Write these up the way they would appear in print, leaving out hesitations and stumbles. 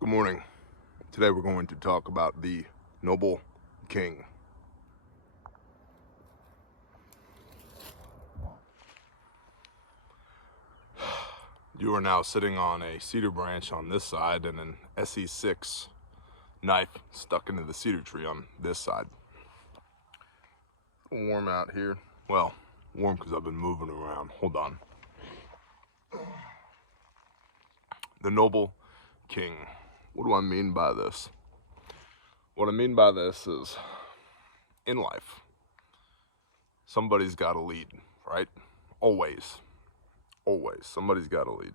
Good morning. Today we're going to talk about the noble king. You are now sitting on a cedar branch on this side and an SE6 knife stuck into the cedar tree on this side. It's warm out here. Well, warm because I've been moving around. Hold on. The noble king. What do I mean by this? What I mean by this is, in life, somebody's got to lead, right? Always, somebody's got to lead.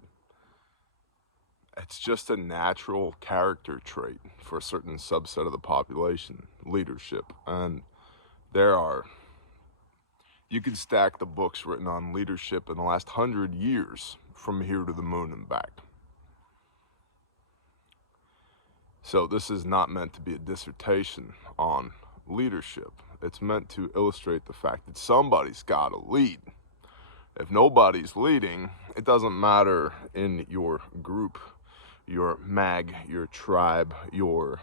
It's just a natural character trait for a certain subset of the population, leadership. And you can stack the books written on leadership in the last 100 years from here to the moon and back. So this is not meant to be a dissertation on leadership. It's meant to illustrate the fact that somebody's got to lead. If nobody's leading, it doesn't matter in your group, your mag, your tribe, your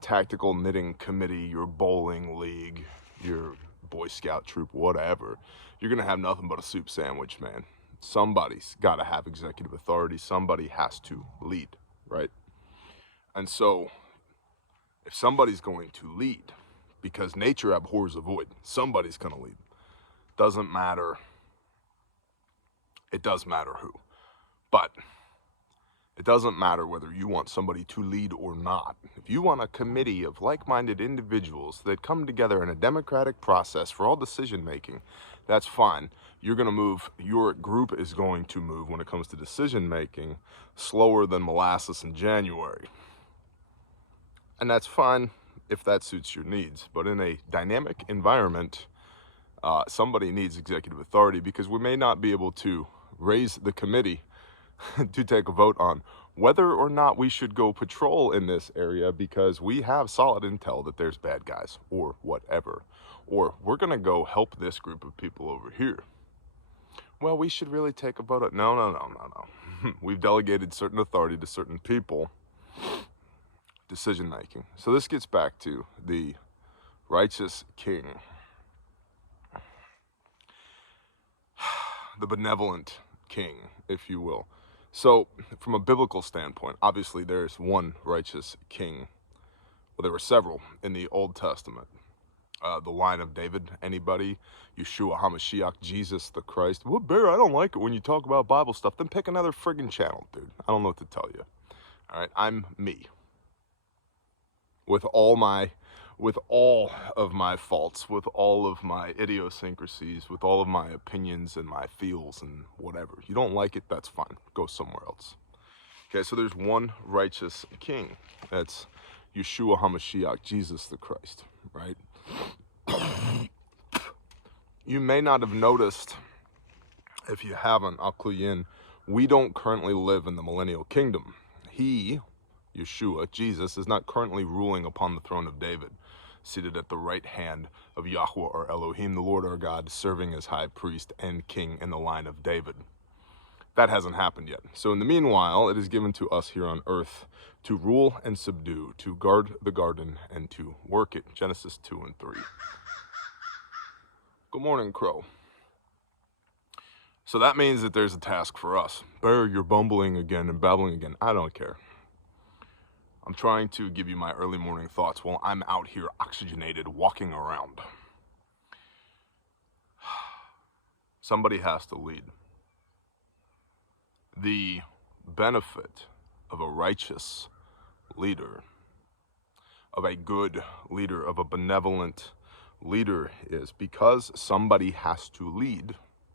tactical knitting committee, your bowling league, your Boy Scout troop, whatever. You're going to have nothing but a soup sandwich, man. Somebody's got to have executive authority. Somebody has to lead, right? And so, if somebody's going to lead, because nature abhors a void, somebody's going to lead. Doesn't matter. It does matter who. But it doesn't matter whether you want somebody to lead or not. If you want a committee of like-minded individuals that come together in a democratic process for all decision making, that's fine. You're going to move, your group is going to move when it comes to decision making slower than molasses in January. And that's fine if that suits your needs. But in a dynamic environment, somebody needs executive authority, because we may not be able to raise the committee to take a vote on whether or not we should go patrol in this area because we have solid intel that there's bad guys or whatever. Or we're going to go help this group of people over here. Well, we should really take a vote. No. We've delegated certain authority to certain people. Decision making. So this gets back to the righteous king, the benevolent king, if you will. So from a biblical standpoint, obviously there's one righteous king. Well, there were several in the Old Testament. The line of David, anybody? Yeshua Messiah, Jesus the Christ. Well, Bear, I don't like it when you talk about Bible stuff. Then pick another friggin' channel, dude. I don't know what to tell you. All right, I'm me. With all of my faults, with all of my idiosyncrasies, with all of my opinions and my feels and whatever. You don't like it, that's fine. Go somewhere else. Okay, so there's one righteous king. That's Yeshua HaMashiach, Jesus the Christ, right? You may not have noticed, if you haven't, I'll clue you in, we don't currently live in the millennial kingdom. Yeshua, Jesus, is not currently ruling upon the throne of David, seated at the right hand of Yahweh or Elohim, the Lord our God, serving as high priest and king in the line of David. That hasn't happened yet. So in the meanwhile, it is given to us here on earth to rule and subdue, to guard the garden and to work it. Genesis 2 and 3. Good morning, Crow. So that means that there's a task for us. Bear, you're bumbling again and babbling again. I don't care. I'm trying to give you my early morning thoughts while I'm out here oxygenated, walking around. Somebody has to lead. The benefit of a righteous leader, of a good leader, of a benevolent leader is because somebody has to lead,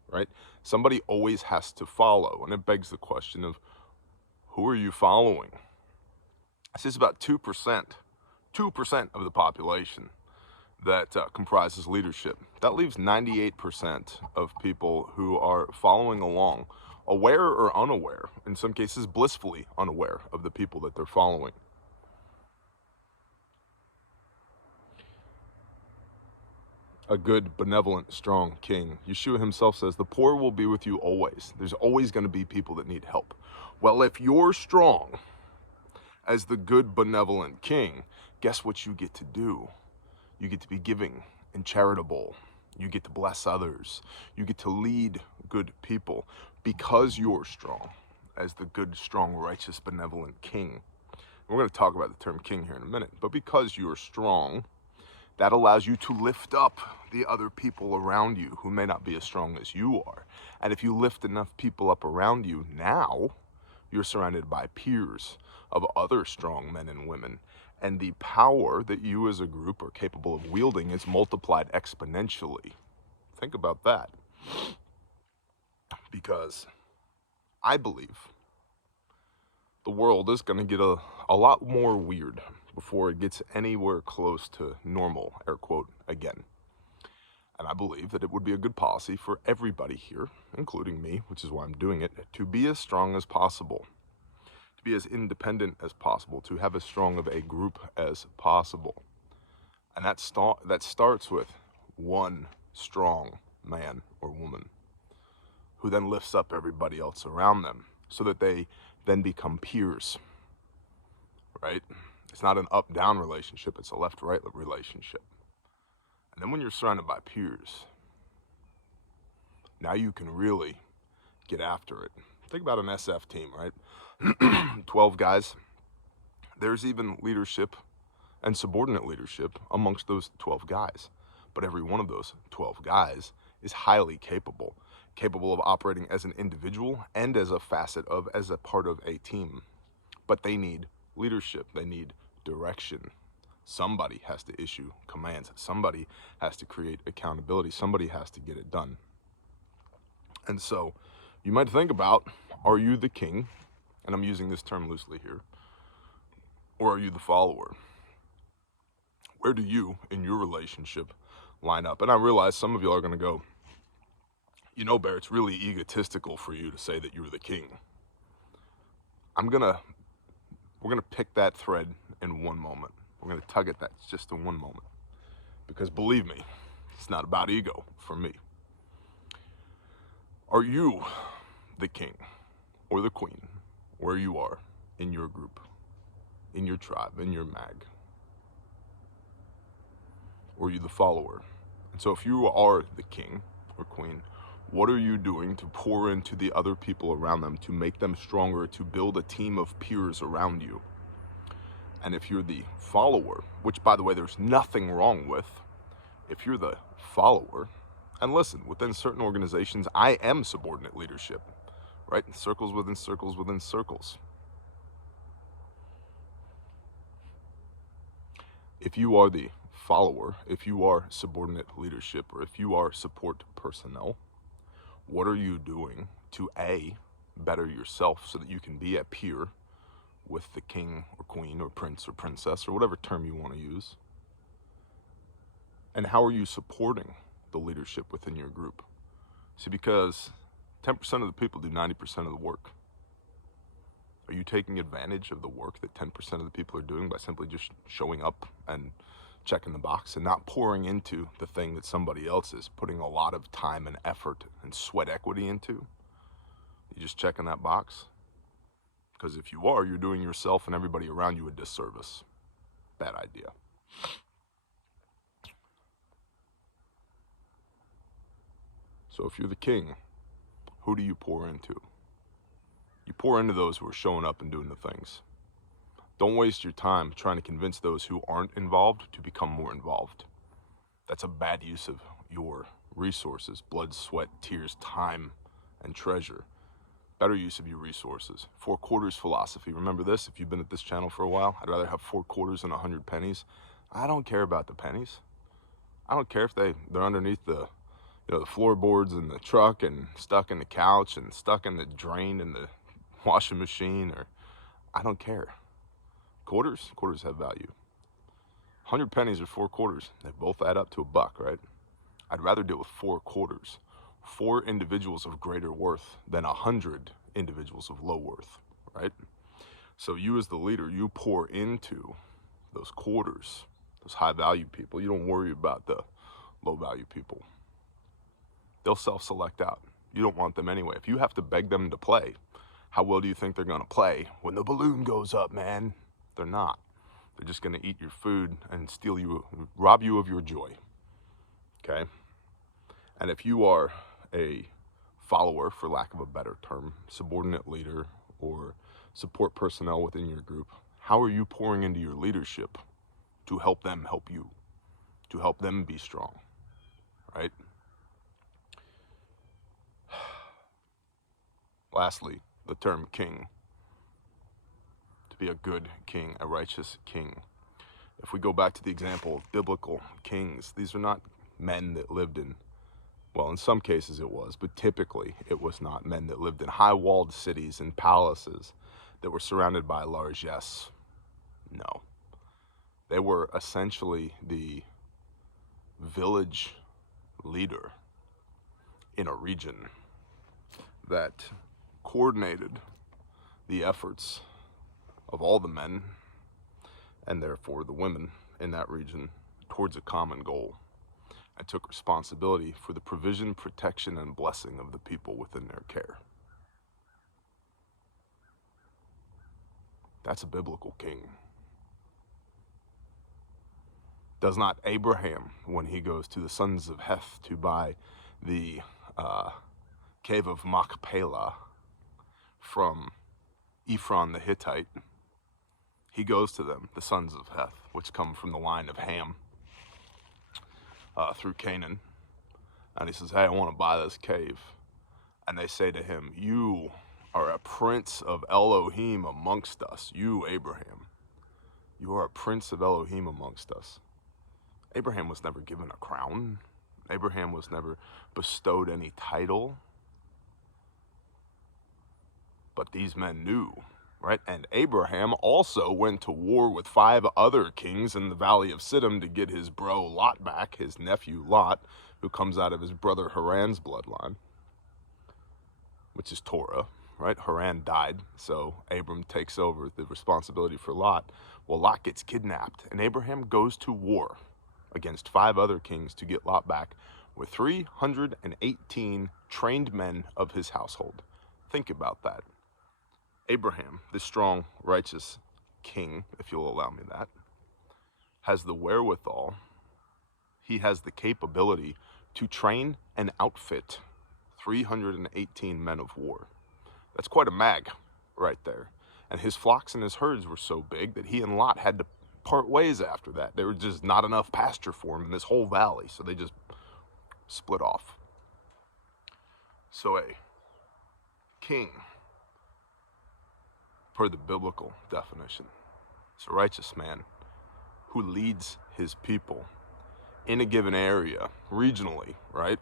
right? Somebody always has to follow. And it begs the question of, who are you following? This is about 2% of the population that comprises leadership. That leaves 98% of people who are following along, aware or unaware, in some cases blissfully unaware of the people that they're following. A good, benevolent, strong king. Yeshua himself says, the poor will be with you always. There's always going to be people that need help. Well, if you're strong as the good benevolent king, guess what you get to do? You get to be giving and charitable. You get to bless others. You get to lead good people because you're strong as the good, strong, righteous, benevolent king. We're going to talk about the term king here in a minute, but because you're strong, that allows you to lift up the other people around you who may not be as strong as you are. And if you lift enough people up around you, now you're surrounded by peers of other strong men and women. And the power that you as a group are capable of wielding is multiplied exponentially. Think about that. Because I believe the world is going to get a lot more weird before it gets anywhere close to normal, air quote, again. And I believe that it would be a good policy for everybody here, including me, which is why I'm doing it, to be as strong as possible, to be as independent as possible, to have as strong of a group as possible. And that starts with one strong man or woman who then lifts up everybody else around them so that they then become peers, right? It's not an up-down relationship, it's a left-right relationship. And then when you're surrounded by peers, now you can really get after it. Think about an SF team, right? 12 guys. There's even leadership and subordinate leadership amongst those 12 guys. But every one of those 12 guys is highly capable of operating as an individual and as a part of a team. But they need leadership, they need direction. Somebody has to issue commands. Somebody has to create accountability. Somebody has to get it done. And so you might think about, are you the king? And I'm using this term loosely here. Or are you the follower? Where do you, in your relationship, line up? And I realize some of y'all are going to go, you know, Bear, it's really egotistical for you to say that you're the king. We're going to pick that thread in one moment. We're going to tug at that just in one moment. Because believe me, it's not about ego for me. Are you the king or the queen where you are in your group, in your tribe, in your mag? Or are you the follower? And so if you are the king or queen, what are you doing to pour into the other people around them, to make them stronger, to build a team of peers around you? And if you're the follower, which by the way, there's nothing wrong with, if you're the follower, and listen, within certain organizations, I am subordinate leadership, right? Circles within circles within circles. If you are the follower, if you are subordinate leadership, or if you are support personnel, what are you doing to A, better yourself so that you can be a peer with the king or queen or prince or princess or whatever term you want to use? And how are you supporting the leadership within your group? See, because 10% of the people do 90% of the work. Are you taking advantage of the work that 10% of the people are doing by simply just showing up and checking the box and not pouring into the thing that somebody else is putting a lot of time and effort and sweat equity into? You just checking that box? Because if you are, you're doing yourself and everybody around you a disservice. Bad idea. So if you're the king, who do you pour into? You pour into those who are showing up and doing the things. Don't waste your time trying to convince those who aren't involved to become more involved. That's a bad use of your resources, blood, sweat, tears, time, and treasure. Better use of your resources. 4 quarters philosophy. Remember this, if you've been at this channel for a while, I'd rather have 4 quarters than 100 pennies. I don't care about the pennies. I don't care if they're underneath the floorboards in the truck and stuck in the couch and stuck in the drain in the washing machine, or I don't care. Quarters have value. 100 pennies or 4 quarters, they both add up to $1, right? I'd rather deal with 4 quarters, 4 individuals of greater worth than 100 individuals of low worth, right? So you as the leader, you pour into those quarters, those high value people. You don't worry about the low value people. They'll self-select out. You don't want them anyway. If you have to beg them to play, how well do you think they're gonna play when the balloon goes up, man? They're not. They're just going to eat your food and rob you of your joy. Okay? And if you are a follower, for lack of a better term, subordinate leader, or support personnel within your group, how are you pouring into your leadership to help them help you, to help them be strong, right? Lastly, the term king. To be a good king, a righteous king. If we go back to the example of biblical kings, these are not men that lived in, well, in some cases it was, but typically it was not men that lived in high-walled cities and palaces that were surrounded by largesse. No. They were essentially the village leader in a region that coordinated the efforts of all the men, and therefore the women in that region, towards a common goal, and took responsibility for the provision, protection, and blessing of the people within their care. That's a biblical king. Does not Abraham, when he goes to the sons of Heth to buy the cave of Machpelah from Ephron the Hittite, he goes to them, the sons of Heth, which come from the line of Ham through Canaan, and he says, hey, I want to buy this cave. And they say to him, you are a prince of Elohim amongst us. You, Abraham, you are a prince of Elohim amongst us. Abraham was never given a crown. Abraham was never bestowed any title. But these men knew, right? And Abraham also went to war with 5 other kings in the valley of Siddim to get his bro Lot back, his nephew Lot, who comes out of his brother Haran's bloodline, which is Torah, right? Haran died, so Abram takes over the responsibility for Lot. Well, Lot gets kidnapped, and Abraham goes to war against 5 other kings to get Lot back with 318 trained men of his household. Think about that. Abraham, the strong, righteous king, if you'll allow me that, has the wherewithal, he has the capability to train and outfit 318 men of war. That's quite a mag right there. And his flocks and his herds were so big that he and Lot had to part ways after that. There was just not enough pasture for him in this whole valley, so they just split off. So a king, per the biblical definition, is a righteous man who leads his people in a given area, regionally, right?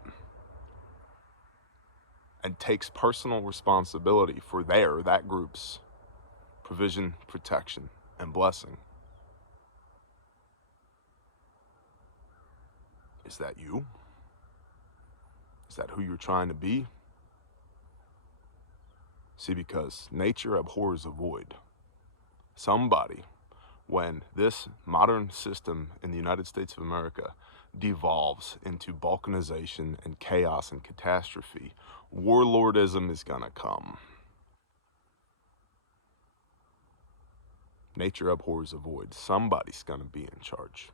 And takes personal responsibility for that group's provision, protection, and blessing. Is that you? Is that who you're trying to be? See, because nature abhors a void. Somebody, when this modern system in the United States of America devolves into balkanization and chaos and catastrophe, warlordism is gonna come. Nature abhors a void. Somebody's gonna be in charge.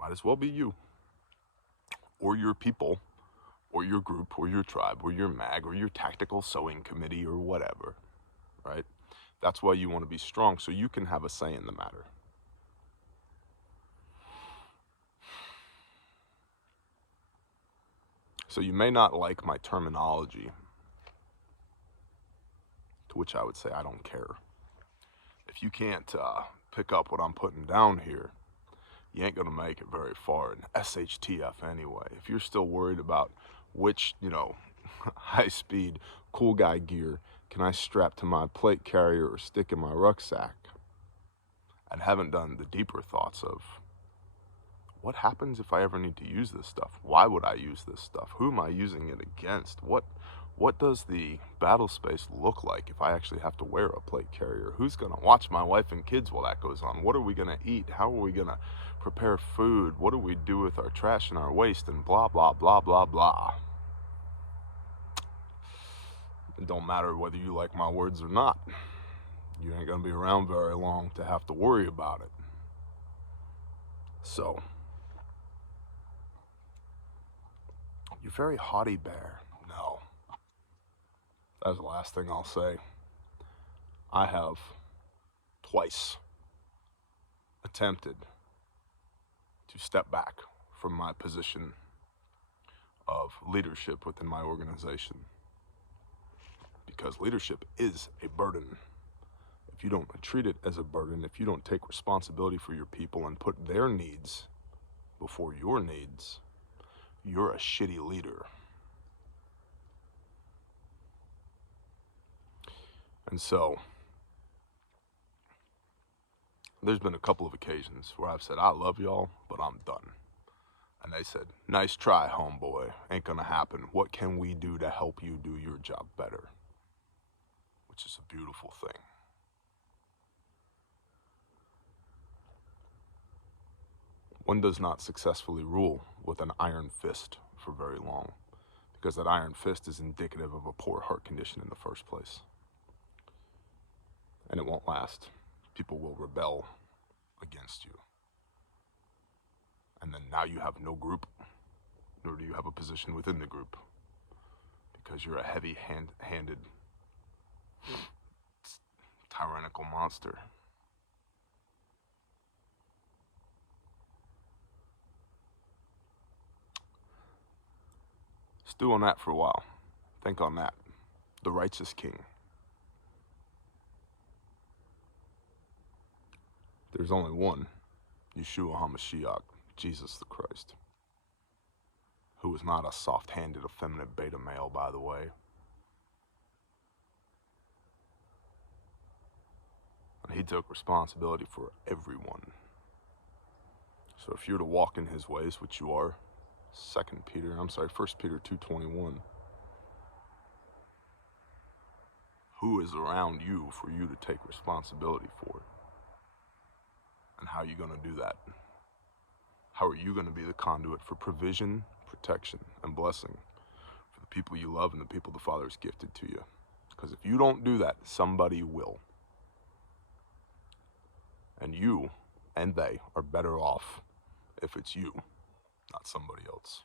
Might as well be you, or your people, or your group, or your tribe, or your mag, or your tactical sewing committee, or whatever, right? That's why you want to be strong, so you can have a say in the matter. So you may not like my terminology, to which I would say I don't care. If you can't pick up what I'm putting down here, you ain't gonna make it very far in SHTF anyway. If you're still worried about which, high-speed, cool guy gear can I strap to my plate carrier or stick in my rucksack, and haven't done the deeper thoughts of, what happens if I ever need to use this stuff? Why would I use this stuff? Who am I using it against? What does the battle space look like if I actually have to wear a plate carrier? Who's gonna watch my wife and kids while that goes on? What are we gonna eat? How are we gonna prepare food? What do we do with our trash and our waste and blah, blah, blah, blah, blah. It don't matter whether you like my words or not. you ain't gonna be around very long to have to worry about it. So, you're very haughty, Bear. No. That's the last thing I'll say. I have twice attempted to step back from my position of leadership within my organization, because leadership is a burden. If you don't treat it as a burden, if you don't take responsibility for your people and put their needs before your needs, you're a shitty leader. And so, there's been a couple of occasions where I've said, I love y'all, but I'm done. And they said, nice try, homeboy. Ain't gonna happen. What can we do to help you do your job better? Which is a beautiful thing. One does not successfully rule with an iron fist for very long, because that iron fist is indicative of a poor heart condition in the first place. And it won't last. People will rebel against you. And then now you have no group, nor do you have a position within the group, because you're a heavy-handed, tyrannical monster. Stew on that for a while. Think on that. The righteous king. There's only one, Yeshua HaMashiach, Jesus the Christ, who is not a soft-handed, effeminate beta male, by the way. And he took responsibility for everyone. So if you're to walk in his ways, which you are, 1 Peter 2:21, who is around you for you to take responsibility for? And how are you going to do that? How are you going to be the conduit for provision, protection, and blessing for the people you love and the people the Father has gifted to you? Because if you don't do that, somebody will. And you and they are better off if it's you, not somebody else.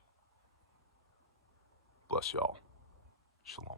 Bless y'all. Shalom.